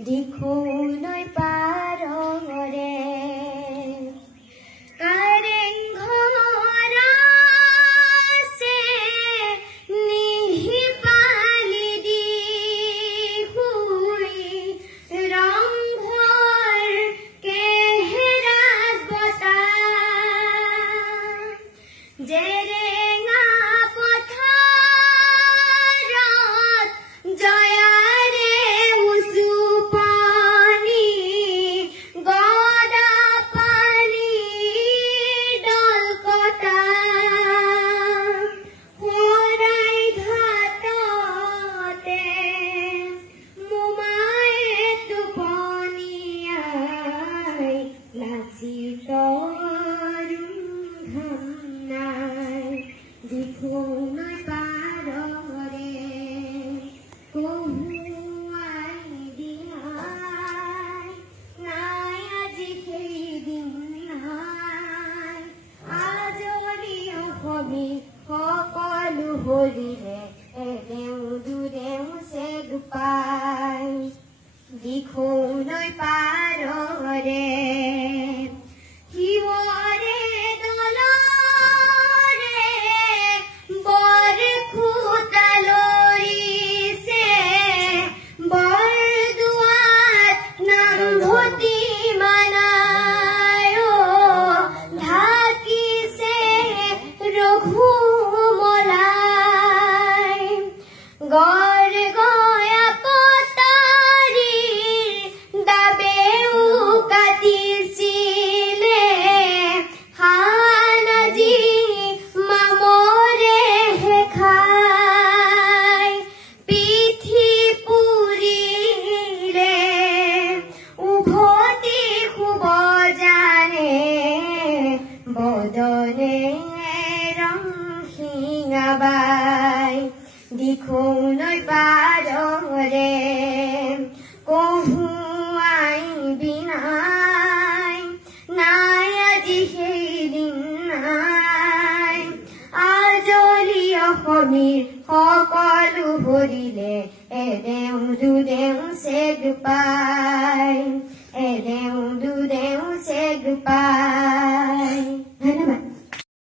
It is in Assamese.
দেখো নৈ পাৰৰে দেখো নৈ পাৰৰে কহুৱাই দিহাই নাই আজি সেইদিন নাই আজৰি অসমী সকলো হৰিৰে এৰেও দূৰেও চেগ পাই দেখো নৈ পাৰৰে বদনে ৰং শিঙাবাই দেখো নৈ পাৰৰে কহুৱাই বিনাই নাই আজি সেইদিন নাই আজলি অসমীৰ সকলো হৰিলে এৰেও দূৰেও চেগ পাই এৰেও দূৰেও চেগ পাই